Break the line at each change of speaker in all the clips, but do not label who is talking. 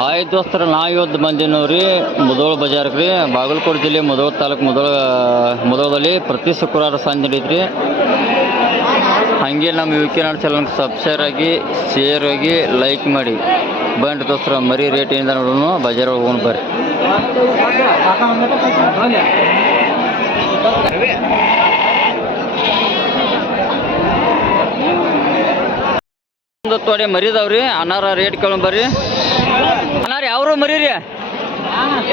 Hi ದೋಸ್ತರ, ನಾ ಇವತ್ತು ಬಂದಿನವ್ರಿ ಮುದೋಳ ಬಜಾರ್ಗೆ ರೀ. ಬಾಗಲಕೋಟೆ ಜಿಲ್ಲೆ ಮುದೋಳ ತಾಲೂಕು ಮುದೋಳ, ಮುದೋಳದಲ್ಲಿ ಪ್ರತಿ ಶುಕ್ರವಾರ ಸಂಜೆ ನಡೀತ್ರಿ. ಹಾಗೆ ನಮ್ಮ ಯು ಕೆ ನಾಡು ಸಬ್ಸ್ಕ್ರೈಬ್ ಆಗಿ ಶೇರ್ ಆಗಿ ಲೈಕ್ ಮಾಡಿ. ಬಂದು ದೋಸ್ತರ, ಮರಿ ರೇಟ್ ಏನಿದೆ ನೋಡೋಣ ಬಜಾರ್ ಹೋಗೋಣ ಬರ್ರಿ. ಒಂದು ತೊಡೆ ಮರಿದಾವ್ರಿ, ಅನಾರ ರೇಟ್ ಕೇಳೋಣ ಬರ್ರಿ. ಅನಾರ ಯಾವ್ರು ಮರೀರಿ?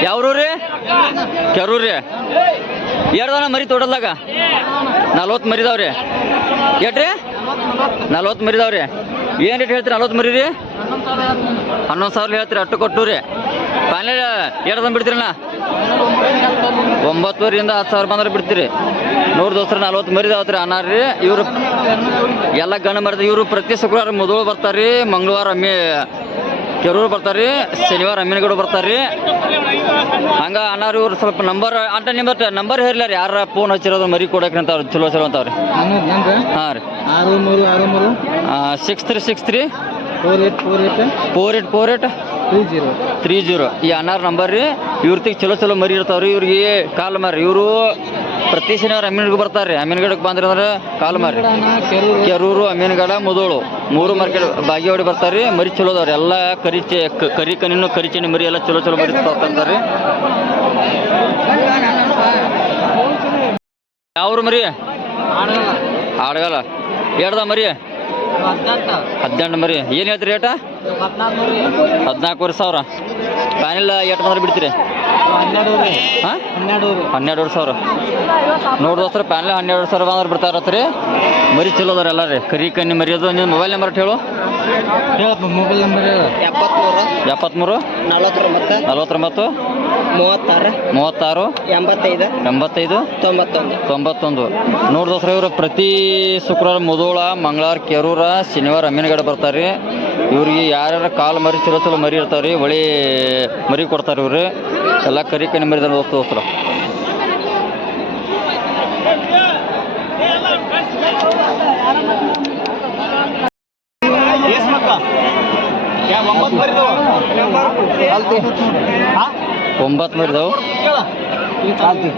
ಯಾವ್ರು ರೀ? ಕೆರೂರು ರೀ? ಎರಡು ದನ ಮರಿ ತೋಟದಾಗ ನಲ್ವತ್ತು ಮರಿದಾವ್ರಿ. ಎಟ್ರಿ ನಲ್ವತ್ತು ಮರಿದಾವ್ರಿ. ಏನು ರೇಟ್ ಹೇಳ್ತೀರಿ ನಲ್ವತ್ತು ಮರಿ ರೀ ಹನ್ನೊಂದು ಸಾವಿರ ಹೇಳ್ತೀರಿ ಅಟ್ಟು ಕೊಟ್ಟು ರೀ. ಫೈನಲ್ ಎರಡು ಬಿಡ್ತೀರಿ ಬಿಡ್ತೀರಣ್ಣ? ಒಂಬತ್ತುವರೆಯಿಂದ ಹತ್ತು ಸಾವಿರ ಬಂದ್ರೆ ಬಿಡ್ತೀರಿ. ನೂರು ದೋಸ್ತರ ನಲ್ವತ್ತು ಮರಿದಾವತ್ರಿ ಅನ್ನಾರ್ರಿ ಇವರು ಎಲ್ಲ ಗಂಡು ಮಾಡಿದ್ರೆ ಇವರು ಪ್ರತಿ ಶುಕ್ರವಾರ ಮೊದಲು ಬರ್ತಾರೆ ರೀ ಮಂಗಳವಾರ ಅಮ್ಮಿ ಕೆರೂರು ರೀ ಶನಿವಾರ ಅಮ್ಮಿನಗೌಡ ರೀ ಹಂಗ ಅನ್ನಾರು ಇವ್ರು ಸ್ವಲ್ಪ ನಂಬರ್ ಅಂತ ನಿಮ್ಮ ನಂಬರ್ ಹೇರ್ಲಾರಿ ರೀ ಯಾರ ಫೋನ್ ಹಚ್ಚಿರೋದು ಮರಿ ಕೊಡಕ್ಕೆ ಅಂತ ಅವ್ರು ಚಲೋ ಚಲೋ ಅಂತವ್ರಿ ಹಾಂ ರೀ.
ಆರು ಮೂರು ಆರು ಮೂರು
six three six three
four eight four eight
four eight four eight
three zero
three zero ಈ ಅನ್ನಾರ ನಂಬರ್ ರೀ ಇವ್ರತಿಗೆ ಚಲೋ ಚಲೋ ಮರಿ ಇರ್ತಾವ್ರಿ ಇವ್ರಿಗೆ ಕಾಲ್ ಮಾರಿ ಇವರು ಪ್ರತಿ ಶನಿವಾರ ಅಮೀನ್ಗಡ್ಗೆ ಬರ್ತಾರೆ ಅಮ್ಮಿನಗಡಕ್ಕೆ ಬಂದ್ರಿ ಅಂದ್ರೆ ಕಾಲ್ ಮಾರಿ.
ಕೆರೂರು,
ಅಮೀನ್ಗಡ, ಮುದೋಳು. ಮೂರು ಮಾರ್ಕೆಟ್ ಬಾಗೇವಾಡಿ ಬರ್ತಾರೆ ಮರಿ ಚಲೋ ಅದಾವ್ರಿ. ಎಲ್ಲ ಕರಿ ಚೆ ಕರಿ ಕನಿನು ಕರಿ ಚೆನ್ನಿ ಮರಿ ಎಲ್ಲ ಚಲೋ ಚಲೋ ಮರಿ ತರ್ತಾರೆ ಯಾವ್ರು ಮರಿ? ಆಡಗಲ್ಲ. ಎರಡ್ದ ಮರಿ? ಹದಿನೆಂಟು ಮರಿ ಏನು ಹೇಳ್ತೀರಿ ರೇಟ? ಹದಿನಾಲ್ಕೂವರೆ ಸಾವಿರ. ಫೈನಲ್ ಎಷ್ಟು ಬಂದ್ರೆ ಬಿಡ್ತೀರಿ
ಹನ್ನೆರಡು
ಹಾಂ?
ಹನ್ನೆರಡು
ಸಾವಿರ. ನೋಡಿ ದೋಸ್ತರ ಪ್ಯಾನಲ್ ಹನ್ನೆರಡು ಸಾವಿರ ಬಂದ್ರೆ ಬಿಡ್ತಾರತ್ತ ರೀ. ಮರಿ ಚಲೋ ಅದಾರ ಎಲ್ಲ ರೀ. ಕರಿ ಕನ್ನಿ ಮರಿ. ಅದು ನಿಮ್ಮ ಮೊಬೈಲ್ ನಂಬರ್ ಹೇಳು.
ಹೇಳಪ್ಪ ಮೊಬೈಲ್ ನಂಬರ್ ಎಪ್ಪತ್ತ್ಮೂರು
ಎಪ್ಪತ್ತ್ಮೂರು
ನಲವತ್ತೊಂಬತ್ತು.
ನಲವತ್ತೊಂಬತ್ತು.
ಮೂವತ್ತಾರು.
ಮೂವತ್ತಾರು.
ಎಂಬತ್ತೈದು.
ಎಂಬತ್ತೈದು.
ತೊಂಬತ್ತೊಂದು.
ತೊಂಬತ್ತೊಂದು. ನೋಡಿ ದೋಸ್ರ ಇವರು ಪ್ರತಿ ಶುಕ್ರವಾರ ಮುದೋಳ ಮಂಗಳವಾರ ಕೆರೂರ ಶನಿವಾರ ಅಮ್ಮಿನಗಡೆ ಬರ್ತಾರೆ ಇವ್ರಿಗೆ ಯಾರ್ಯಾರ ಕಾಲು ಮರಿ ಚಲೋ ಚಲೋ ಮರಿ ಇರ್ತಾವೆ ರೀ ಒಳ್ಳೆ ಮರಿ ಕೊಡ್ತಾರೆ ಇವ್ರು. ಎಲ್ಲ ಕರಿ ಕನಿ ಮರಿ ದೋಸ್ತ ದೋಸ್ತರ.
ಒಂಬತ್ತು
ಒಂಬತ್ತು ಮರಿ ಇದಾವೆ.
ಅಲ್ತಿ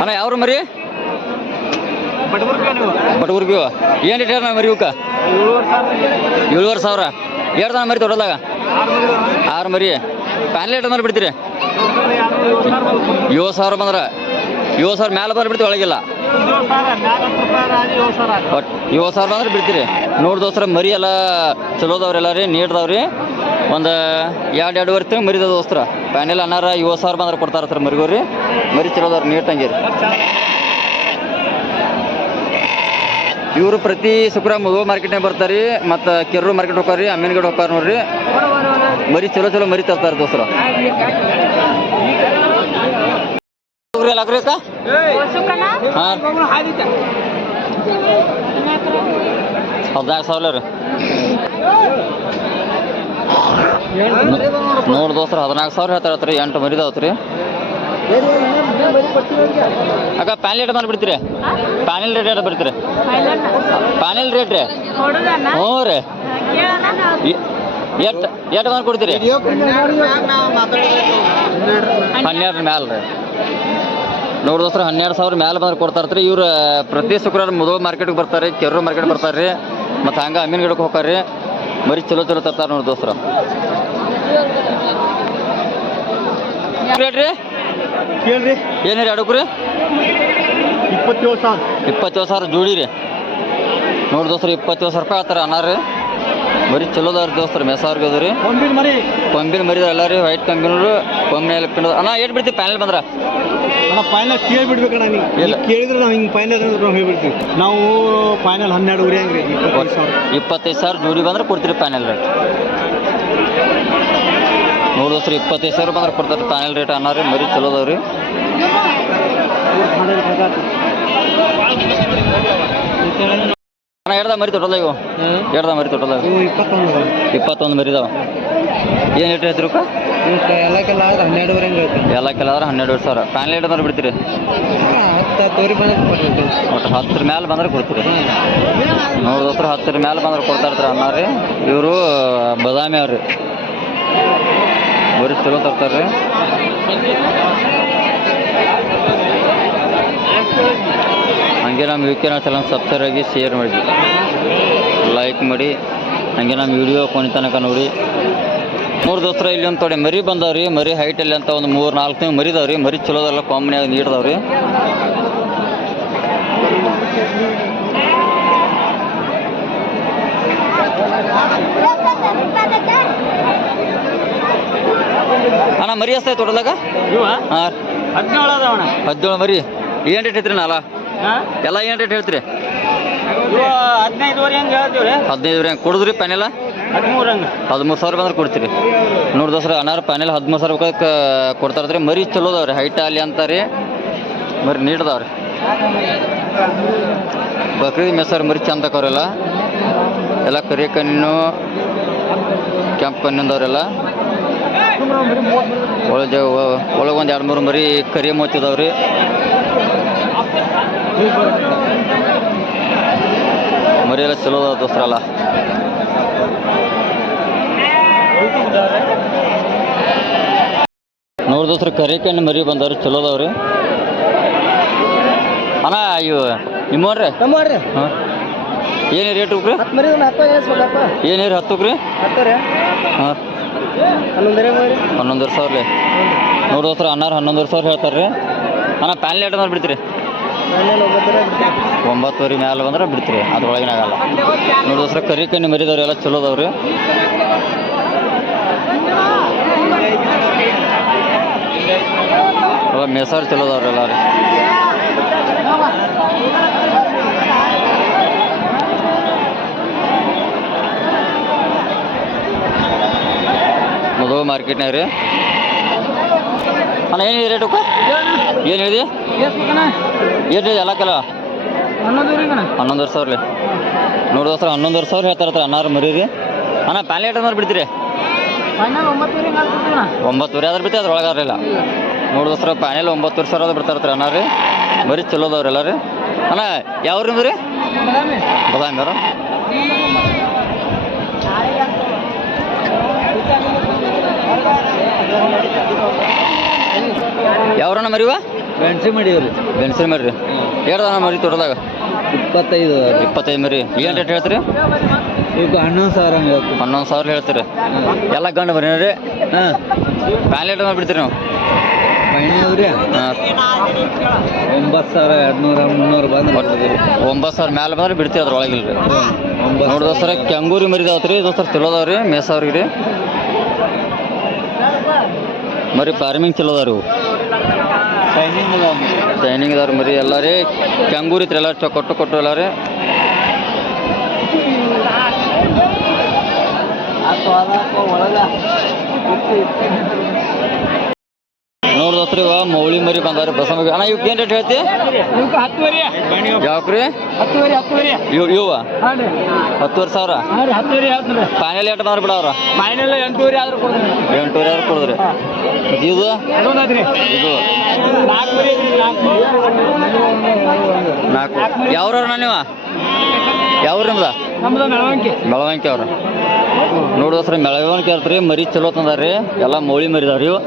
ಅಣ್ಣ ಯಾವ್ರು ಮರಿ? ಬಡಗುರ್ಗಿ ಏನು ರೇಟ್ ಮರಿ ಇವಕ್ಕೆ? ಏಳುವರೆ ಸಾವಿರ. ಎರಡು ಮರಿ ದೊಡ್ಡದಾಗ ಆರು ಮರಿ. ಪ್ಯಾನ್ಲೆ ಬಂದ್ರೆ ಬಿಡ್ತೀರಿ? ಏಳು ಸಾವಿರ ಬಂದ್ರೆ. ಏಳು ಸಾವಿರ ಮ್ಯಾಲೆ ಬಂದ್ರೆ ಬಿಡ್ತೀವಿ, ಒಳಗಿಲ್ಲ. ಒಟ್ಟು ಏಳು ಸಾವಿರ ಬಂದ್ರೆ ಬಿಡ್ತೀರಿ. ನೋಡಿ ದೋಸ್ತರ, ಮರಿ ಎಲ್ಲ ಚಲೋ ಅದಾವ್ರಿ ಎಲ್ಲ ರೀ ನೀಡ್ದವ್ರಿ ಒಂದು ಎರಡು ಎರಡು ವರ್ಷ ಮರಿದ ದೋಸ್ತ್ರ. ಪ್ಯಾನೆಲ್ ಅನ್ನಾರ ಏಳು ಸಾವಿರ ಬಂದ್ರೆ ಕೊಡ್ತಾರ ಸರ್ ಮರಿಗೋರಿ. ಮರಿ ಚಲೋ ನೀರು ನೀಡ್ತಂಗೆ ರೀ ಇವರು ಪ್ರತಿ ಶುಕ್ರವಾರ ಮಗು ಮಾರ್ಕೆಟ್ನಾಗ ಬರ್ತಾರೆ ಮತ್ತು ಕೆರೂರು ಮಾರ್ಕೆಟ್ ಹೋಗ್ತಾರೆ ಅಮ್ಮಿನಗಡೆ ಹೋಗ್ತಾರೆ ನೋಡ್ರಿ. ಮರಿ ಚಲೋ ಚಲೋ ಮರಿ ತರ್ತಾರೆ ದೋಸ್ತರ. ಹಾಂ. ಹದಿನಾಲ್ಕು ಸಾವಿರ ರೀ. ನೋಡಿ ದೋಸ್ತರ ಹದಿನಾಲ್ಕು ಸಾವಿರ ಹೇಳ್ತಾರೆ ರೀ ಎಂಟು ಮರಿದಾವತ್ತು ರೀ ಅಕ್ಕ ಪ್ಯಾನ್ ರೇಟ್ ಮಾಡಿ ಬಿಡ್ತೀರಿ ಪ್ಯಾನೆಲ್ ರೇಟ್ ಎಷ್ಟು ಬಿಡ್ತೀರಿ ಪ್ಯಾನೆಲ್ ರೇಟ್ ರೀ? ಹ್ಞೂ ರೀ. ಎಷ್ಟು ಎಷ್ಟು ಬಂದು ಕೊಡ್ತೀರಿ? ಹನ್ನೆರಡು ಮ್ಯಾಲ ರೀ. ನೋಡಿ ದೋಸ್ತರ ಹನ್ನೆರಡು ಸಾವಿರ ಮ್ಯಾಲೆ ಬಂದ್ರೆ ಕೊಡ್ತಾರ್ತ್ರಿ. ಇವ್ರು ಪ್ರತಿ ಶುಕ್ರವಾರ ಮುದೋ ಮಾರ್ಕೆಟ್ಗೆ ಬರ್ತಾರೆ ಕೆರೂರು ಮಾರ್ಕೆಟ್ ಬರ್ತಾರೆ ರೀ ಮತ್ತು ಹಂಗೆ ಅಮೀನ್ಗಡಕ್ಕೆ ಹೋಗ್ತಾರೆ ರೀ ಮರಿ ಚಲೋ ಚಲೋ ತರ್ತಾರ ನೋಡಿ ದೋಸ್ತರ. ಹೇಳ್ರಿ ರೀ
ಕೇಳ್ರಿ.
ಏನು ರೀ ಅಡಕು ರೀ
ಇಪ್ಪತ್ತೇಳು ಸಾವಿರ.
ಇಪ್ಪತ್ತೇಳು ಸಾವಿರ ಜೋಡಿ ರೀ ನೋಡಿ ದೋಸ್ತರ ಇಪ್ಪತ್ತೇಳು ಸಾವಿರ ರೂಪಾಯಿ ಆತರ ಅನ್ನಾರ ರೀ ಮರಿ ಚಲೋ ಅದಾರ ದೋಸ್ತರ ಮೆಸಾರ್ಗೆ ಅದು ರೀ
ಮರಿ.
ಕೊಂಬಿನ ಮರಿದ ಎಲ್ಲ ರೀ ವೈಟ್ ಕಂಬಿನರು ಕೊಂಬಿನ ಪಿಂಡ ಅಣ್ಣ ಏಟ್ ಬಿಡ್ತೀವಿ ಪ್ಯಾನಲ್ ಬಂದ್ರ?
ಫೈನಲ್ ಕೇಳ್ಬಿಡ್ಬೇಕಣ್ಣ ನೀವು
ಇಲ್ಲ.
ಕೇಳಿದ್ರೆ ನಾವು ಹಿಂಗೆ ಫೈನಲ್ ನಾವು ಹೇಳ್ಬಿಡ್ತೀವಿ. ನಾವು ಫೈನಲ್ ಹನ್ನೆರಡು ಊರಿ ಹಂಗೆ ಇಪ್ಪತ್ತೈದು ಸಾವಿರ.
ಇಪ್ಪತ್ತೈದು ಸಾವಿರ ಜೋಡಿ ಬಂದ್ರೆ ಕೊಡ್ತೀರಿ ಪ್ಯಾನಲ್ ರೇಟ್ ನೋಡಿ ದೋಸ್ತ್ರಿ ಇಪ್ಪತ್ತೈದು ಸಾವಿರ ಬಂದ್ರೆ ಕೊಡ್ತಾರೆ ಪ್ಯಾನಲ್ ರೇಟ್ ಅನ್ನಾರ ಮರಿ ಚಲೋ ಅದಾವ ರೀ ಅಣ್ಣ ಎಡ್ದ ಮರಿ ತೊಟ್ಟಲ್ಲ ಇವು? ಎಡ್ದ ಮರಿ ತೊಟ್ಟಲ್ಲ ಇವು?
ಇಪ್ಪತ್ತೊಂದು
ಇಪ್ಪತ್ತೊಂದು ಮರಿ. ಇದಾವ ಏನು ರೇಟ್ ಹೇಳ್ತೀರಿ?
ಎಲ್ಲ ಕೆಲ ಆದ್ರೆ ಹನ್ನೆರಡುವರೆ
ಎಲ್ಲ ಕೆಲಾದ್ರೆ ಹನ್ನೆರಡು ಸಾವಿರ. ಪ್ಯಾನೆಲ್ ರೇಟ್ ಬಂದ್ರೆ ಬಿಡ್ತೀರಿ ಒಟ್ಟು ಹತ್ತರ ಮೇಲೆ ಬಂದ್ರೆ ಕೊಡ್ತೀರಿ. ನೋಡಿದ್ರೆ ಹತ್ತರ ಮೇಲೆ ಬಂದ್ರೆ ಕೊಡ್ತಾ ಇರ್ತಾರೆ ಅನ್ನಾರಿ ಇವರು ಬದಾಮಿ ಅವ್ರಿ ಬರೀ ಚಲೋ ತರ್ತಾರೆ ಹಂಗೆ ನಮ್ಮ ಯು ಕೆ ಚಾನಲ್ ಸಬ್ಸ್ಕ್ರೈಬ್ ಆಗಿ ಶೇರ್ ಮಾಡಿ. ಲೈಕ್ ಮಾಡಿ. ಹಂಗೆ ನಮ್ಮ ವಿಡಿಯೋ ಕೊನೆ ತನಕ ನೋಡಿ. ಮೂರು ದೋಸ್ತರ ಇಲ್ಲಿ ಒಂದು ತೊಡೆ ಮರಿ ಬಂದವ್ರಿ. ಮರಿ ಹೈಟಲ್ಲಿ ಅಂತ ಒಂದು ಮೂರು ನಾಲ್ಕು ತಿಂಗಳು ಮರಿದವ್ರಿ ಮರಿ ಚಲೋದಲ್ಲ ಕಾಂಬಿನಿಯಾಗಿ ನೀಡಿದವ್ರಿ. ಅಣ್ಣ ಮರಿ ಅಷ್ಟೇ
ತೋಟದಾಗ
ಹಾಂ.
ಹದಿನೇಳು
ಮರಿ. ಏನು ರೇಟ್ ಐತ್ರಿ ನಾಲ ಎಲ್ಲ ಏನು ರೇಟ್ ಹೇಳ್ತೀರಿ?
ಹದಿನೈದುವರೆ ಹಂಗೆ ಹೇಳ್ತೀವಿ ಪ್ಯಾನೆಲ್
ಹದಿನೈದು ಹೆಂಗೆ ಕೊಡಿದ್ರಿ ಪ್ಯಾನೆಲ್ಲ
ಹದಿಮೂರು ಹಂಗೆ.
ಹದಿಮೂರು ಸಾವಿರ ಬಂದ್ರೆ ಕೊಡ್ತೀರಿ. ನೋಡಿ ದೋಸ್ರ ಅನಾರ ಪ್ಯಾನೆಲ್ ಹದಿಮೂರು ಸಾವಿರ ರೂಪಾಯಿ ಕೊಡ್ತಾರದ್ರಿ ಮರಿ ಚಲೋ ಅದಾವ್ರಿ ಹೈಟ್ ಅಲ್ಲಿ ಅಂತಾರೆ ಮರಿ ನೀಡ್ದಾವ್ರಿ ಬಕ್ರೀದ್ ಮೆಸರ್ ಮರಿ ಚಂದ ತಕೋರೆಲ್ಲ ಎಲ್ಲ ಕರಿ ಕಣ್ಣು ಕೆಂಪು ಕಣ್ಣಿಂದವ್ರೆಲ್ಲ ಒಳಗೆ ಒಳಗೆ ಒಂದು ಎರಡು ಮೂರು ಮರಿ ಕರಿ ಮೋತಿದಾವ್ರಿ ಮರಿ ಎಲ್ಲ ಚಲೋ ದೋಸ್ರಲ್ಲ ನೋಡಿ ದೋಸ್ತರು ಕರಿ ಕಣ್ಣು ಮರಿ ಬಂದವ್ರಿ ಚಲೋ ಅದಾವ್ರಿ ಅಣ್ಣ ಅಯ್ಯೋ ನಿಮ್ಮವ್ರಿ
ನಮ್ಮವ್ರಿ
ಹಾಂ. ಏನು ರೇಟ್
ಹತ್ತು ಮರಿ ಒಂದು ಹತ್ತು
ಏನು ರೀ ಹತ್ತಕ್ಕೆ ರೀ
ಹತ್ತು ರೀ.
ಹಾಂ. ಹನ್ನೊಂದುವರೆ ಸಾವಿರ ರೀ. ನೋಡಿ ದೋಸ್ರ ಹನ್ನೊಂದುವರೆ ಸಾವಿರ ಹೇಳ್ತಾರೆ ರೀ ಅಣ್ಣ ಪ್ಯಾನ್ ಲೇಟ್
ಮಾಡಿಬಿಡ್ತೀರಿ
ಒಂಬತ್ತುವರೆ ಮ್ಯಾಲೆ ಬಂದ್ರೆ ಬಿಡ್ತೀರಿ ಅದ್ರೊಳಗಿನ ಆಗಲ್ಲ. ನೋಡಿ ದೋಸ್ರ ಕರಿ ಕಣ್ಣು ಮರಿದವ್ರು ಎಲ್ಲ ಚಲೋ ಅದಾವ್ರಿ. ಅವ ಮೆಸಾರ್ ಚಲೋ ಅದಾವ್ರಿ ಎಲ್ಲ ರೀ ಮದುವೆ ಮಾರ್ಕೆಟ್ನಾಗ ರೀ. ಅಣ್ಣ ಏನಿದೆ ರೇಟು ಏನು ಹೇಳಿದೆ? ಏನು ಎಲ್ಲ ಕೆಲ ಹನ್ನೊಂದುವರೆ ಸಾವಿರ ರೀ. ನೋಡಿ ದೋಸ್ರ ಹನ್ನೊಂದುವರೆ ಸಾವಿರ ಹೇಳ್ತಾರತ್ರ ಅನ್ನಾರು ಮರಿ ರೀ ಅಣ್ಣ ಪ್ಯಾನ್ ಲೇಟ್ ಅಂದ್ರೆ ಬಿಡ್ತೀರಿ?
ಒಂಬತ್ತುವರೆ
ಆದ್ರೆ ಬಿಡ್ತೀವಿ ಅದ್ರೊಳಗೆ ಆರಿಲ್ಲ ನೂರು ದೋಸ್ರ ಪ್ಯಾನೆಲ್ ಒಂಬತ್ತುವರೆ ಸಾವಿರ ಆದ್ರೆ ಬಿಡ್ತಾರತ್ರ ಅಣ್ಣ ರೀ ಬರೀ ಚಲೋ ಅದಾವ್ರಿ ಎಲ್ಲ ರೀ ಅಣ್ಣ ಯಾವ ರೀ ರೀ? ಬದಾಮಿ. ಅವ್ರ? ಯಾವ್ರಣ್ಣ ಮರಿವ
ಮೆಣಸಿ ಮಾಡಿವ್ರಿ
ಬೆನ್ಸಿನ ಮರಿ ಹೇಳ್ದ ಹೇಳ್ದಣ್ಣ ಮರಿ ತೋಟದಾಗ?
ಇಪ್ಪತ್ತೈದು.
ಇಪ್ಪತ್ತೈದು ಮರಿ. ಏನು ರೇಟ್ ಹೇಳ್ತೀರಿ?
ಈಗ ಹನ್ನೊಂದು ಸಾವಿರ ಹಂಗೆ
ಹನ್ನೊಂದು ಸಾವಿರ ಹೇಳ್ತೀರಿ. ಎಲ್ಲ ಗಂಡು ಬರೀ ರೀ?
ಹಾಂ.
ಪ್ಯಾಲೆಟ್ ಲೇಟ್ ನಾವು ಬಿಡ್ತೀರಿ ನೀವು?
ಫೈನೇ ಅದ್ರಿ
ಹಾಂ.
ಒಂಬತ್ತು ಸಾವಿರ ಎರಡು ನೂರ ಮುನ್ನೂರು ಬಂದು
ಒಂಬತ್ತು ಸಾವಿರ ಮ್ಯಾಲೆ ಬಂದ್ರೆ ಬಿಡ್ತೀವಿ ಅದ್ರೊಳಗಿಲ್ಲ ರೀ
ನೋಡಿದ
ನೋಡಿ ದೋಸ್ತರ ಕೆಂಗೂರಿ ಮರಿದಾವತ್ ರೀ? ದೋಸ್ತರ ಅದಾವ ರೀ ಮೇಸವ್ರಿಗೆ ರೀ. ಮರಿ ಫಾರ್ಮಿಂಗ್ ಅದಾವ ರೀ
ಶೈನಿಂಗ್
ಅದಾರ ಮರಿ ಎಲ್ಲ ರೀ. ಐತ್ರಿ ಎಲ್ಲ ಕೊಟ್ಟು ಕೊಟ್ಟು ಎಲ್ಲ ರೀ. ನೋಡಿ ಇವ ಮೌಳಿ ಮರಿ ಬಂದಾರ ಬಸಮಗೆ ಅಣ್ಣ ಇವಕ್ಕೆ ಏನ್ ರೇಟ್ ಹೇಳ್ತಿ?
ಹತ್ತುವರೆ.
ಯಾವ್ರಿ
ಹತ್ತುವರೆ ಹತ್ತುವರೆ.
ಇವು ಇವ ಹತ್ತುವರೆ ಸಾವಿರ?
ಹತ್ತುವರೆ
ಫೈನಲ್ ಎಂಟು ಬಂದ್ರೆ ಬಿಡವ್ರ?
ಫೈನಲ್ ಎಂಟೂವರೆ ಆದ್ರೂ ಕೊಡ್ತೀನಿ
ಎಂಟೂವರೆ ಆದ್ರೆ ಕೊಡಿದ್ರಿ. ಇದು? ಇದು.
ನಾಲ್ಕು ಮರಿ ಐತ್ರಿ, ನಾಲ್ಕು.
ನಾಲ್ಕು ಯಾವ್ರವ್ರ ನೀವು? ಯಾವ್ರ ನಿಮ್ದ? ಬೆಳವಂಕಿ ಅವ್ರ. ನೋಡೋಸ್ರಿ ಮೆಳವಂಕಿ ಅವ್ರಿ ಮರಿ ಚಲೋ ತಂದಾರ್ರಿ. ಎಲ್ಲ ಮೌಳಿ ಮರಿದಾವ್ರಿ ಇವು.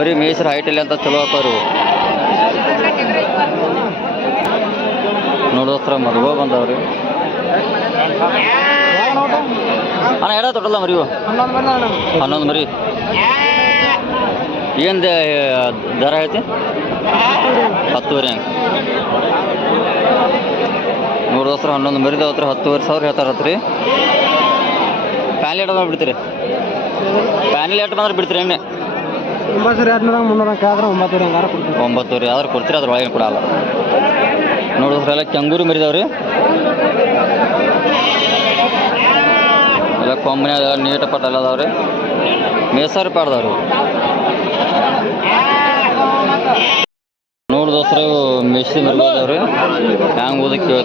ಮರಿ ಹೈಟ್ ಅಲ್ಲಿ ಅಂತ ಚಲೋ ಹಾಕೋರು ಇವು ನೋಡೋಸ್ರ ಮದುವೆ ಬಂದವ್ರಿ. ಅಣ್ಣ ಎಡ ತೊಟ್ಟಲ್ಲ ಮರಿ
ಹನ್ನೊಂದು
ಮರಿ. ಏನು ದರ ಐತಿ? ಹತ್ತುವರೆ ಹಂಗೆ. ನೂರು ಹನ್ನೊಂದು ಮರಿದ ಹತ್ರ ಹತ್ತುವರೆ ಸಾವಿರ ಹೇಳ್ತಾರತ್ರಿ. ಪ್ಯಾನ್ ಏಟ್ ಬಂದ್ರೆ ಬಿಡ್ತೀರಿ ಪ್ಯಾನ್ಲೆಟ್ ಬಂದ್ರೆ ಬಿಡ್ತೀರಿ ಎಣ್ಣೆ.
ಒಂಬತ್ತು ಸರಿ ಎರಡು ನೂರ ಮುನ್ನೂರ ಕೇಳಿದ್ರೆ ಒಂಬತ್ತುವರೆ ಹಂಗಾರ ಕೊಡ್ತೀವಿ
ಒಂಬತ್ತೂರಿ ಆದ್ರೆ ಕೊಡ್ತೀರಿ? ಅದ್ರೊಳಗೆ ಕೊಡಲ್ಲ. ನೋಡಿದ್ರೆ ಎಲ್ಲ ಕೆಂಗೂರು ಮರಿದಾವ್ರಿ. ಎಲ್ಲ ಕೊಂಬನಿ, ಎಲ್ಲ ನೀಟ ಪಟ್ಟ ಎಲ್ಲ ಅದಾವ್ರಿ. ಮೇಸಾರಿ ಪಾಡ್ದವ್ರಿ. ನೂರು ದೋಸರು ಮೆಸಿ ಮರಿದಾವ್ರಿ. ಹ್ಯಾಂಗೆ ಓದಕ್ಕೆ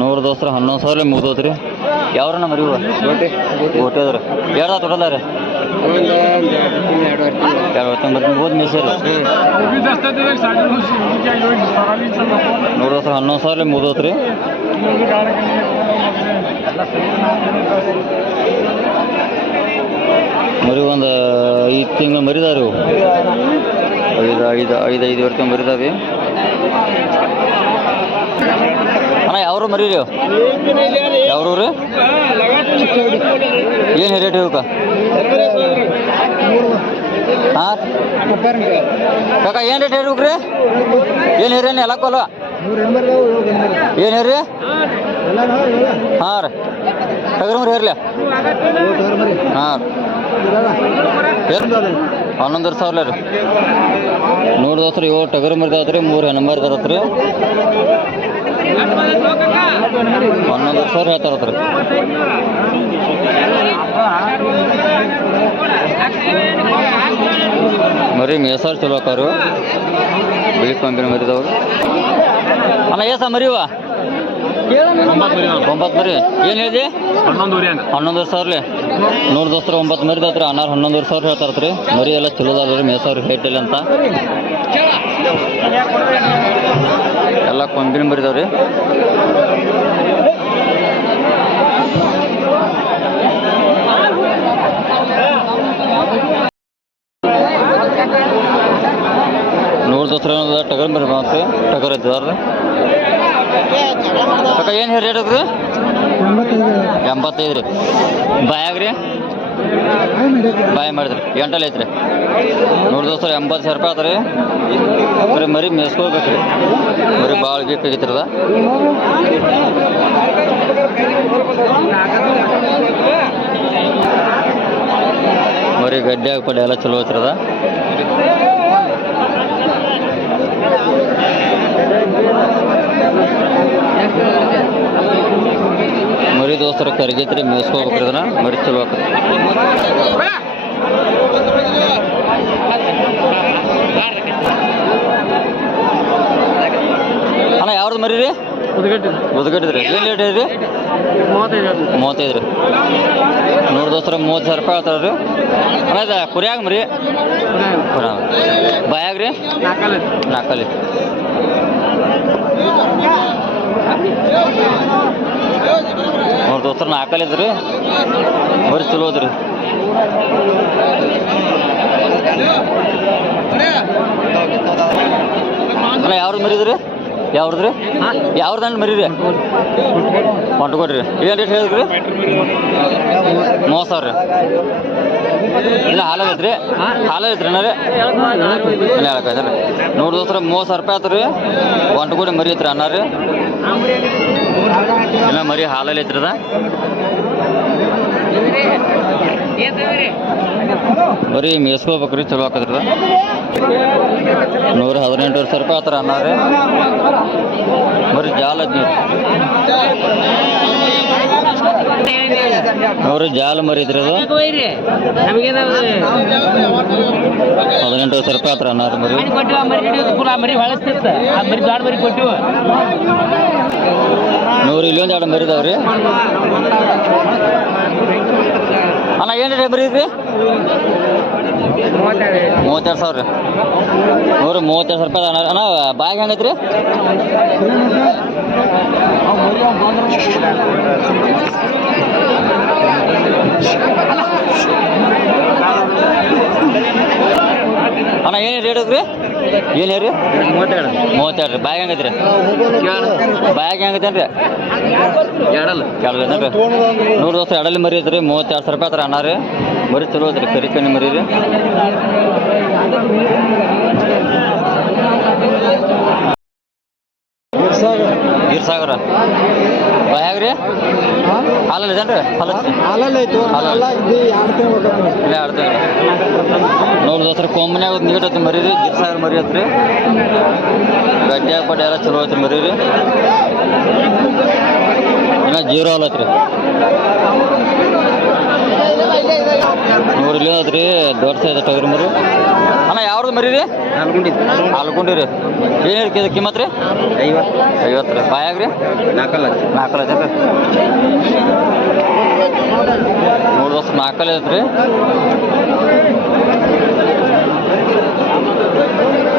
ನೂರು ದೋಸರು ಹನ್ನೊಂದು ಸಾವಿರ ಮುಗ್ದೋತ್ರಿ. ಯಾವ್ರನ್ನ ಮರಿವ ಗೋಟೆ. ಗೋಟೆ ಅದ್ರ ಎರಡು ತೊಡಲ್ಲ ರೀ ಎರಡು ಹತ್ತೊಂಬತ್ತು ನಿಮಿಷ ಮೆಸಿ ರೀ ನೂರು ಹನ್ನೊಂದು ಸಾವಿರ ಮುಗ್ದೋತ್ರಿ ಮರಿ ಒಂದು ಐದು ತಿಂಗಳು ಮರಿದಾವ್ರಿ ಇವು ಐದು ಐದು ಐದು ಐದು ವರ್ಷ ಮರಿದಾವೆ ಅಣ್ಣ ಯಾವ್ರು ಮರಿ ರೀ ಯಾವ್ರು ರೀ ಏನು ರೇಟ್ ಇವಕ್ಕ ಹಾಂ? ಕಾಕ, ಏನು ರೇಟ್ ಹೇಳ್ಬೇಕ್ರಿ ಏನು ಹೇರೇನು ಎಲ್ಲ ಕೊಲ್ಲ ಏನು ಹೇರಿ ಹಾಂ ರೀ. ಟಗರ್ ಮರಿ ಹೇರ್ಲಿ ಹಾಂ ಹನ್ನೊಂದು ಸಾವಿರ ರೀ. ನೋಡಿದತ್ರಿ ಏಳು ಟಗರ್ ರೀ ಮೂರು ಹೆಣ್ಣು ರೀ ಹನ್ನೊಂದು ಸಾವಿರ ಹೇಳ್ತಾರತ್ರಿ ಮರಿ ಮೇಸರ್ ಚಲೋ ಅಕ್ಕಾರು ಬಿಳಿ ಕೊಂಬಿನ ಮರಿದವ್ರು ಅಣ್ಣ ಏಸ ಮರಿವ? ಒಂಬತ್ತು ಮರಿ. ಏನು ಹೇಳಿದೆ?
ಹನ್ನೊಂದೂರಿ
ಸಾವಿರ ನೂರು ದೋಸ್ತರ ಒಂಬತ್ತು ಮರಿ ದತ್ರ ಅನ್ನಾರು ಹನ್ನೊಂದು ಸಾವಿರ ಹೇಳ್ತಾರತ್ರಿ. ಮರಿ ಎಲ್ಲ ಚಲೋ ರೀ ಮೇಸವ್ರಿ ಹೇಟಲ್ಲಿ ಅಂತ. ಎಲ್ಲ ಕೊಂಬಿನ ಮರಿದವ್ರಿ ದೋಸ್ತರ ಟಗರ್ ಮರಿ ಬಂತು. ಟಗರ್ ಐತಿದಾರ್ರಿ ಅಕ್ಕ, ಏನು ಹೇಳಿ ರೇಟ್ ರೀ ಎಂಬತ್ತೈದು. ರೀ ಬಾಯಾಗ್ರಿ ಬಾಯ್ ಮಾಡಿದ್ರಿ. ಎಂಟಲ್ ಐತ್ರಿ. ನೋಡಿ ದೋಸ್ತರ, ಎಂಬತ್ತು ಸಾವಿರ ರೂಪಾಯಿ ಆತ್ರಿ. ಬರೀ ಮರಿ ರೀ ಮರಿ ಭಾಳ ಬೇಕಾಗಿತ್ತು ಅದ ಮರಿ ಗಡ್ಡೆ ಪಡ್ಡೆ ಎಲ್ಲ ಚಲೋ ಐತ್ರಿ ಅದ ಮರಿ ದೋಸ್ತರ ಕರಿಗೈತ್ರಿ ಮೇಸ್ಕೋಬೇಕ್ರಿ ಅದನ್ನ ಮರಿ ಚಲೋ ಅಣ್ಣ, ಯಾವ್ದು ಮರಿ ರೀ? ಉದ್ಗಟ್ಟಿದ್ರಿ. ಏನು ರೇಟ್ ಐತ್ರಿ? ಮೂವತ್ತೈದು ರೀ. ನೂರು ದೋಸ್ತರ ಮೂವತ್ತು ಸಾವಿರ ರೂಪಾಯಿ ಹೇಳ್ತಾರೆ ರೀ ಅಣ್ಣ, ಇದು ಕುರಿಯಾಗ ಮರಿ? ಕುರಿಯಾಗ ಬಾಯಾಗ ರೀ ನಾಲ್ಕಲ್ಲಿ. ನೋಡ್ರಿ ದೋಸ್ತರ ನಾಲ್ಕಲ್ಲಿ ಇದ್ರಿ. ಬರೀ ಚಲೋ ಅದ್ರಿ. ಯಾರು ಮರಿದ್ರಿ? ಯಾವ್ದ್ರಿ? ಯಾವ್ದು ಮರಿರಿ? ಹೊಂಟು ಕೊಡ್ರಿ. ಏನು ರೇಟ್ ಹೇಳಿದ್ರಿ? ಮೂವತ್ತು ಸಾವಿರ. ಇಲ್ಲ, ಹಾಲು ಐತ್ರಿ. ಹಾಲು ಐತ್ರಿ ಏನಾರ? ಇಲ್ಲ ಹೇಳಕ್ಕಾಯ್ತು ರೀ ನೋಡಿ ದೋಸ್ರ ಮೂವತ್ತು ಸಾವಿರ ರೂಪಾಯಿ ಆಯ್ತು ರೀ ಒಂಟು ಕೊಡಿ ಮರಿ ಐತ್ರಿ ಅನ್ನ ರೀ. ಇಲ್ಲ ಮರಿ ಹಾಲಲ್ಲಿ ಐತ್ರಿ ಅದ. ಬರೀ ಮೇಸ್ಕೋಬೇಕ್ರಿ ಚಲೋ ಆಕತ್ರಿ ಅದ. ನೂರ ಹದಿನೆಂಟು ಸಾವಿರ ರೂಪಾಯಿ ಆತರ ಅನ್ನಾರೆ ಬರೀ ಜಾಲ ಅವರು ಜಾಲ ಮರಿ ಇದ್ರಿ ಅದು. ಹದಿನೆಂಟು ಸಾವಿರ ರೂಪಾಯಿ ಆತರ ಅನ್ನಾರ ಮರಿ. ನೂರು ಇಲ್ಲೊಂದು ಎರಡು ಮರಿ ಇದಾವ್ರಿ ಅಣ್ಣ, ಏನು ರೇಟ್ ಬರೀ ಐತ್ರಿ ಮೂವತ್ತೆರಡು ಸಾವಿರ. ರೀ ನೂರು ಮೂವತ್ತೆರಡು ಸಾವಿರ ರೂಪಾಯಿ ಅಣ್ಣ ಅಣ್ಣ, ಬ್ಯಾಗ್ ಹೆಂಗೈತ್ರಿ? ಅಣ್ಣ, ಏನು ರೇಟ್ ಐತ್ರಿ? ಏನು ಹೇಳಿ
ಮೂವತ್ತೆರಡು.
ಮೂವತ್ತೆರಡು. ರೀ ಬ್ಯಾಗ್ ಹೆಂಗೈತ್ರಿ ಬ್ಯಾಗ್ ಹೆಂಗೈತೇನ್ರಿ?
ಎರಡಲ್ಲ.
ಎರಡು ಐತೇನ್ರಿ ನೂರು ದೋಸ್ತ ಎಡಲ್ಲಿ ಮರಿ. ಐತ್ರಿ ಮೂವತ್ತೆರಡು ಸಾವಿರ ರೂಪಾಯಿ ಹತ್ರ ಅಣ್ಣ ರೀ. ಮರಿ ಚಲೋ ಐತ್ರಿ ಕರಿ ಕಣ್ಣಿ ಮರಿ ರೀ ಗೀರ್ಸಾಗರ ಬ್ಯಾಗ್ ರೀ ಹಾಲಲ್ಲಿ ಇದೇನ್ರಿ ಹಾಲು
ಹಾಲಲ್ಲೈತು
ಹಾಲಲ್ಲಿ. ಇಲ್ಲ ಎರಡು ತಿಂಗಳು ನೋಡಿ ದೋಸ್ರ ಕೊಂಬನ್ಯಾಗ ನೀಟ್ ಐತಿ ಮರೀರಿ ಗಿರ್ಸಾಗರ್ ಮರಿ ಐತ್ರಿ ಗಡ್ಡೆ ಪಡ್ಡೆ ಎಲ್ಲ ಚಲೋ ಐತ್ರಿ ಮರೀರಿ. ಇನ್ನ ಜೀರೋ ಹಾಲು ಐತ್ರಿ. ನೂರು ಇಲ್ಲ ಅದ್ರಿ ದೊಡ್ಡ ಸೈಜ್ ಟಗರಿ ಮರಿ. ಅಣ್ಣ ಯಾವ್ದು ಮರಿ ರೀ? ಹಾಲ್ಗುಂಡಿ ರೀ. ಏನು ರೀ ಕಿಮ್ಮತ್ ರೀ?
ಐವತ್ತು
ಐವತ್ತು ರೀ. ಬಾಯಾಗ ರೀ?
ನಾಲ್ಕಲ್ಲ
ನಾಲ್ಕಲ್ಲ ಲಕ್ಷ ರೀ ಮೂರು ವರ್ಷ ನಾಲ್ಕಲ್ಲ ಐತ್ರಿ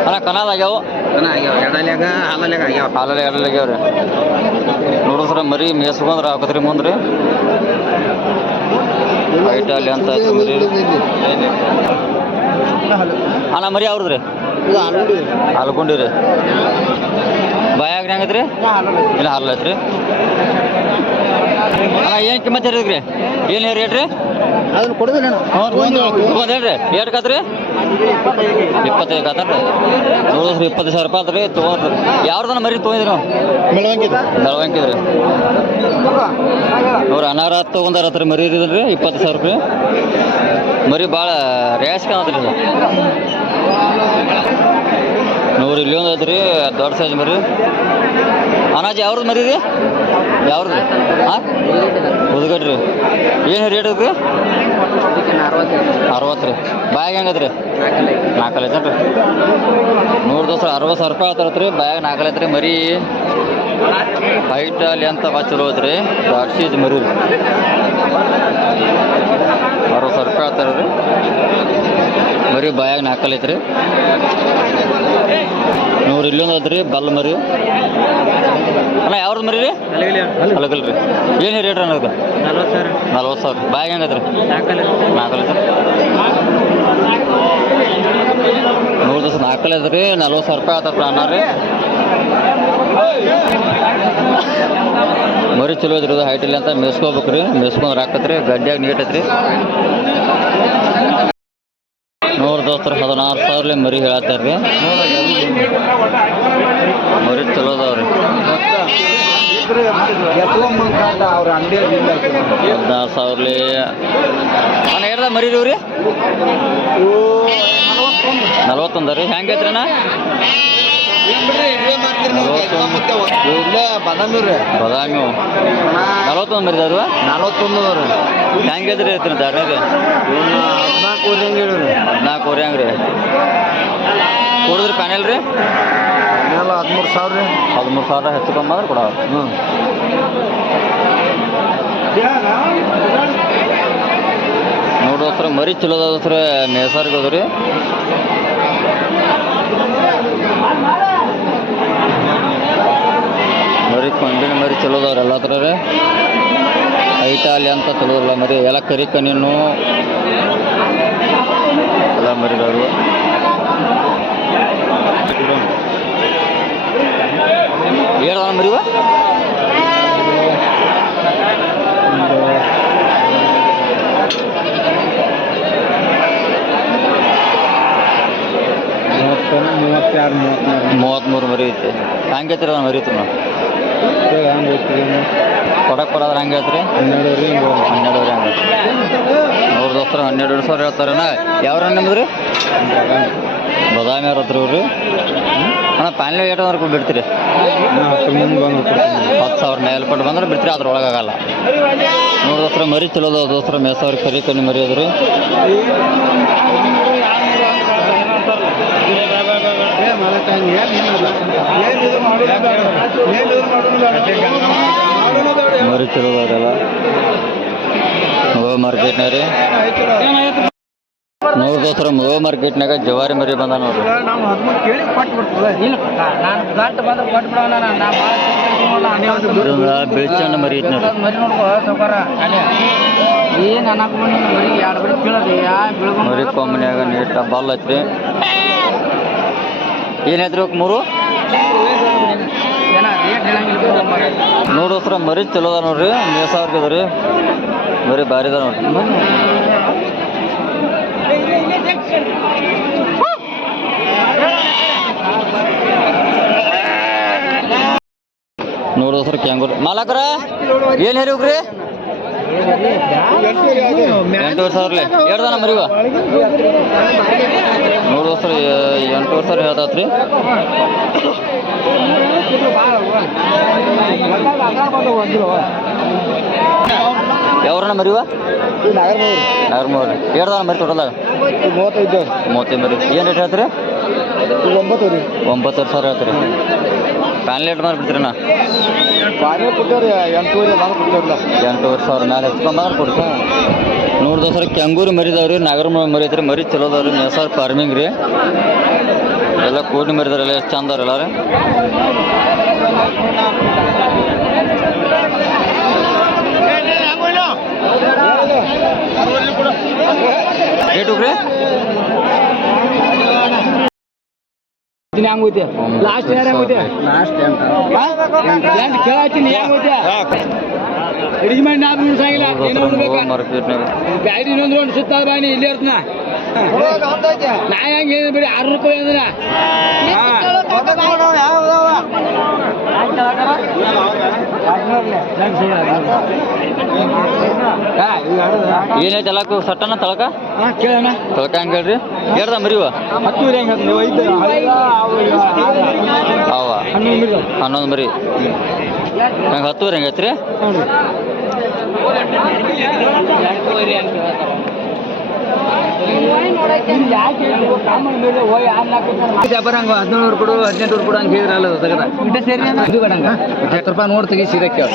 ಅಣ್ಣ ಕನ್ನಡ ಆಗ್ಯಾವ?
ಎರಡಲ್ಯಾಗ ಹಾಲಲ್ಯಾಗ ಆಗ್ಯಾವ.
ಹಾಲಲ್ಲಿ ಎರಡಲ್ಲಿ ಆಗ್ಯಾವ ರೀ. ನೋಡಿದ್ರೆ ಮರಿ ಮೇಸ್ಕೊಂಡ್ರೆ ಹಾಕತ್ರಿ ಮುಂದ್ರಿ. ಹೈಟ್ ಅಲ್ಲಿ ಅಂತ ಮರಿ. ಅಣ್ಣ ಮರಿ ಅವ್ರದ್ರಿ ಭಯ ಬಾಯಾಗ ಹಂಗತ್ರಿ ಇಲ್ಲ ಹಾಲು ಅಣ್ಣ ಏನು ಕಿಮ್ಮತ್ ಹೇಳಿದ್ರಿ? ಏನು ರೇಟ್ ರೀ
ಅದನ್ನ ಕೊಡೋದಿಲ್ಲ
ಒಂದು ಹೇಳ್ರಿ. ಏಟ್ ಕತ್ರಿ? ಇಪ್ಪತ್ತೈದು ಕತ್ರಿ. ನೋಡಿದ್ರಿ ಇಪ್ಪತ್ತು ಸಾವಿರ ರೂಪಾಯಿ ಆತ್ರಿ ತೊಗೊಂಡ್ರಿ. ಯಾವ್ದನ್ನ ಮರಿ ತೊಗೊಂಡ್ರಿ ನಾವು?
ಬೆಳವಂಕಿದ.
ಬೆಳವಂಕಿದ್ರಿ. ನೋಡ್ರಿ ಅನಾರ ತೊಗೊಂಡಾರ ಹತ್ರ ಮರಿ ಇರಿದ್ರಿ ಇಪ್ಪತ್ತು ಸಾವಿರ ರೂಪಾಯಿ. ಮರಿ ಭಾಳ ರ್ಯಾಶ್ ಕಾಣತ್ರಿ ಇದು ನೋಡ್ರಿ ಇಲ್ಲಿ ಒಂದು ಐತ್ರಿ, ದೊಡ್ಡ ಸೈಜ್ ಮರಿ. ಅನಾಜ್ ಯಾವ್ದು ಮರಿ ರೀ? ಯಾವ್ದು ರೀ? ಹಾಂ ಉದ್ಗಡ್ರಿ ಏನು ರೇಟ್ ಐತ್ರಿ? ಅರವತ್ತು ರೀ. ಬ್ಯಾಗ್ ಹೆಂಗದ್ರಿ ನಾಲ್ಕಲ್ಲ ಐತೇನ್ರಿ ನೂರು ದೋಸ ಅರವತ್ತು ಸಾವಿರ ರೂಪಾಯಿ ಆತರತ್ತೆ ರೀ ಬಾಯಾಗ ನಾಲ್ಕಲ್ಲ ಐತ್ರಿ ಮರಿ. ಹೈಟ್ ಅಲ್ಲಿ ಅಂತ ಭಾಳ ಚಲೋ ಐತ್ರಿ, ದೊಡ್ಡ ಸೈಜ್ ಮರಿ ರೀ. ಅರವತ್ತು ಸಾವಿರ ರೂಪಾಯಿ ಆತರ ರೀ. ಮರಿ ಬಾಯಾಗ ನಾಕಲೈತ್ರಿ. ನೂರು ಇಲ್ಲೊಂದು ಐತ್ರಿ ಬಲ್ ಮರಿ. ಅಣ್ಣ ಯಾವ್ದು ಮರಿ ರೀ? ಅಲಗಲ್ ರೀ ಏನು ರೇಟ್ ಅನ್ನೋದು
ನಲ್ವತ್ತು ಸಾವಿರ.
ನಲ್ವತ್ತು ಸಾವಿರ. ಬಾಯಾಗ
ನಾಲ್ಕಲ್ಲ
ಐತ್ರಿ? ನೂರು ದಿವಸ ನಾಕಲೈತ್ರಿ ನಲ್ವತ್ತು ಸಾವಿರ ರೂಪಾಯಿ ಆತಪ್ಪ ಅಣ್ಣ ರೀ. ಮರಿ ಚಲೋ ಐತ್ರಿ ಇದು ಹೈಟ್ ಇಲ್ಲ ಅಂತ ಮೇಸ್ಕೋಬೇಕು ರೀ ಮೇಸ್ಕೊಂಡ್ರೆ ಹಾಕತ್ರಿ ಗಡ್ಡಿಯಾಗಿ ನೀಟ್ ಐತ್ರಿ. ನೂರು ದೋಸ್ತರು ಹದಿನಾರು ಸಾವಿರ ಮರಿ ಹೇಳತ್ತಾರ ರೀ. ಮರಿ ಚಲೋ ಅದಾವ್ರಿ. ಹದಿನಾರು ಸಾವಿರ ಹೇಳ್ದ ಮರಿ ರೀ. ನಲ್ವತ್ತೊಂದ ರೀ. ಹೆಂಗೈತ್ರಿ ಅಣ್ಣ?
ಇಲ್ಲೇ ಬಾದಾಮಿ
ಬದಾಮಿ ನಲ್ವತ್ತೊಂದು ಮರಿದಾರು
ನಲ್ವತ್ತೊಂದು
ಹೆಂಗೈತ್ರಿ ಐತ್ರಿ ದಾರ
ಹದಿನಾಲ್ಕು ಹೆಂಗೆ
ಹದಿನಾಲ್ಕುವರೆ ಹಂಗೆ ರೀ ಕೊಡಿದ್ರಿ ಪ್ಯಾನೆಲ್ ರೀ?
ಪ್ಯಾನೆಲ್ ಹದಿಮೂರು ಸಾವಿರ ರೀ.
ಹದಿಮೂರು ಸಾವಿರ ಹೆಚ್ಚು ಕಮ್ಮಿ ಆದ್ರೆ ಕೊಡೋ
ಹ್ಞೂ.
ನೋಡ್ರಿ ದೋಸ್ರ ಮರಿ ಚಲೋ ಅದಾವ ದೋಸ್ರ ಮೇಸಾರಿಗೆ ಹೋದ್ರಿ ಮರಿ ಕೊಂಡಿನ ಮರಿ ಚಲೋ ಅದಾವ್ರಿ ಎಲ್ಲ ಹತ್ರ ರೀ ಐಟಾಲಿ ಅಲ್ಲಿ ಅಂತ ಚಲೋ ಮರಿ. ಎಲ್ಲ ಕರಿ ಕಣ್ಣಿನು ಮರಿದವರು ಏಳು ಮರಿವ
ಮೂವತ್ತೆರಡು ಮೂವತ್ತ್ಮೂರು.
ಮೂವತ್ತ್ಮೂರು ಮರಿ ಐತೆ. ಹಂಗೆ ಐತ್ರಿ ಅದನ್ನ ಮರಿ ನಾವು
ಹಂಗೆ ಐತ್ರಿ
ಕೊಡಕ್ಕೆ ಕೊಡೋದ್ರೆ ಹಂಗೆ ಹೇಳ್ತೀರಿ
ಹನ್ನೆರಡು ಹಿಂಗೆ
ಹನ್ನೆರಡುವರೆ ಹಂಗೆ ಅವ್ರ ದೋಸ್ತರ ಹನ್ನೆರಡು ಸಾವಿರ ಹೇಳ್ತಾರಣ್ಣ ಯಾವ ನಿಮ್ದು ರೀ ಬದಾಮಿ ಅವ್ರ ಹತ್ರ ಅಣ್ಣ ಪ್ಯಾನಲ್ ಏಟ್ ಬಿಡ್ತೀರಿ?
ಹತ್ತು
ಸಾವಿರ ಮೇಲೆ ಕೊಟ್ಟು ಬಂದ್ರೆ ಬಿಡ್ತೀರಿ, ಅದ್ರೊಳಗೆ ಆಗಲ್ಲ. ನೂರು ದೋಸ್ತರ ಮರಿ ಚಲೋ ಅದಾವ ದೋಸ್ತರ, ಮೇಸವ್ರಿಗೆ ಕರಿ ಕಣ್ಣು ಮರಿ ಮರಿ ಚಲೋ ಅದಾವಲ್ಲ ಮುಗೋ ಮಾರ್ಕೆಟ್ನಾಗ ರೀ ನೂರು ದೋಸ್ತರ ಮುಗೋ ಮಾರ್ಕೆಟ್ನಾಗ ಜವಾರಿ ಮರಿ ಬಂದ ನೋಡ್ರಿ. ಬೆಳ್ಚಣ್ಣ ಮರಿ ಐತಿ ನೋಡ್ರಿ.
ಮರಿ
ಕೊಂಬನ್ಯಾಗ ನೀಟ್ ಬಾಲ್ ಐತ್ರಿ ಏನು ಐತ್ರಿ ಇವಕ್ಕೆ ಮೂರು?
ಏನ ರೇಟ್ ಹೇಳಂಗಿಲ್ಲ
ನೋಡು ದೋಸ್ತರ ಮರಿ ಚಲೋ ಅದ ನೋಡ್ರಿ ಮೇಸಾವ್ರಿಗೆ ಅದ ರೀ. ಮರಿ ಭಾರಿ ಅದ ನೋಡ್ರಿ. ನೋಡೋಸ್ರ ಕ್ಯಾಂಗ್ರಿ ಕ್ಯಾಂಗೂರ್. ಏನ್ ಏನು ಹೇಳಿ ಹೋಗ್ರಿ? ಎಂಟೂವರೆ ಸಾವಿರ ಎರಡು ದನ ಮರಿವ? ನೋಡು ದೋಸ್ತರ ಎಂಟೂವರೆ ಸಾವಿರ ಹೇಳ್ತಾತ್ರಿ. ಯಾವ್ರಣ ಮರಿವ? ನಾಗರಮೂರು ಹೇಳ್ದಾನ ದನ ಮರಿ ಟೋಟಲ್ದಾಗ
ಮೂವತ್ತೈದು.
ಮೂವತ್ತೈದು ಮರಿ. ಏನು ರೇಟ್ ಹೇಳ್ತೀರಿ?
ಒಂಬತ್ತು ರೀ
ಒಂಬತ್ತುವರೆ ಸಾವಿರ ಹೇಳ್ತೀರಿ. ಪ್ಯಾನ್ ಲೇಟ್ ಮಾಡಿಬಿಡ್ತೀರಣ್ಣ
ಪಾನಿ ಕೊಟ್ಟವ್ರಿ ಎಂಟೂವರೆ ಬಂದು ಎಂಟು
ಎಂಟೂವರೆ ಸಾವಿರ ಮೇಲೆ ಹೆಚ್ಚಿಕೊಂಬಂದ್ರೆ ಕೊಡ್ತೀವಿ ನೂರು ದೋಸ್ರ ಕೆಂಗೂರು ಮರಿದವ್ರಿ ನಾಗರ ಮರಿ ಐತ್ರಿ ಮರಿ ಚಲೋ ಅದಾವ್ರಿ ಮೇಸಾರ್ ಫಾರ್ಮಿಂಗ್ ರೀ. ಎಲ್ಲ ಕೂಡಿ ಮರಿದಾರಲ್ಲ ಎಷ್ಟು ಚಂದ ಎಲ್ಲ ರೀ. ಏಟು ಹೋಗ್ರಿ
ಹೆಂಗ್ ಹೋಯ್ತೆ ಲಾಸ್ಟ್ ಯಾರು ಹೆಂಗ್ ಹೋಯ್ತೆ ಲಾಸ್ಟ್ ಎಂಟು ಕೇಳತ್ತೀನಿ ಹೆಂಗೈತೆ ಅಡಿಗೆ ಮಾಡಿ ನಾಲ್ಕು ನಿಮಿಷ ಆಗಿಲ್ಲ ಏನೋ ಉಣ್ಬೇಕಾ ಗಾಡಿ ಇನ್ನೊಂದು ಒಂದು ಸುತ್ತ ಬಾಣಿ ಇಲ್ಲಿ ಇರ್ತನ? ನಾ ಹೆಂಗ್ ಏನು ಬರೀ ಆರು ರೂಪಾಯಿ ಅಂದ್ರ
ಏನೈತೆ ಎಲ್ಲಕ್ಕೂ ಸಟ್ಟನ ತಳಕ?
ಕೇಳೋಣ
ತಳಕ? ಹೆಂಗೆ ಹೇಳ್ರಿ ಹೇಳ್ದ ಮರಿವ?
ಹತ್ತೂರಿ ಹೆಂಗೆ ನೀವು ಐದು
ಅವ.
ಹನ್ನೊಂದು
ಮರಿ. ಹೆಂಗೆ ಹತ್ತುವರೆ ಹೆಂಗೆ ಐತ್ರಿ?
ವ್ಯಾಪಾರ ಹಂಗ ಹದಿನೇಳು ಕೊಡು ಹದಿನೆಂಟು ಕೊಡು ಅಂತ ಹೇಳಿದ್ರಲ್ಲ ತಗದ ಇದು ಹತ್ತು ರೂಪಾಯಿ ನೋಡಿ ತೆಗಿ ಸೀದಾ ಕೇಳು.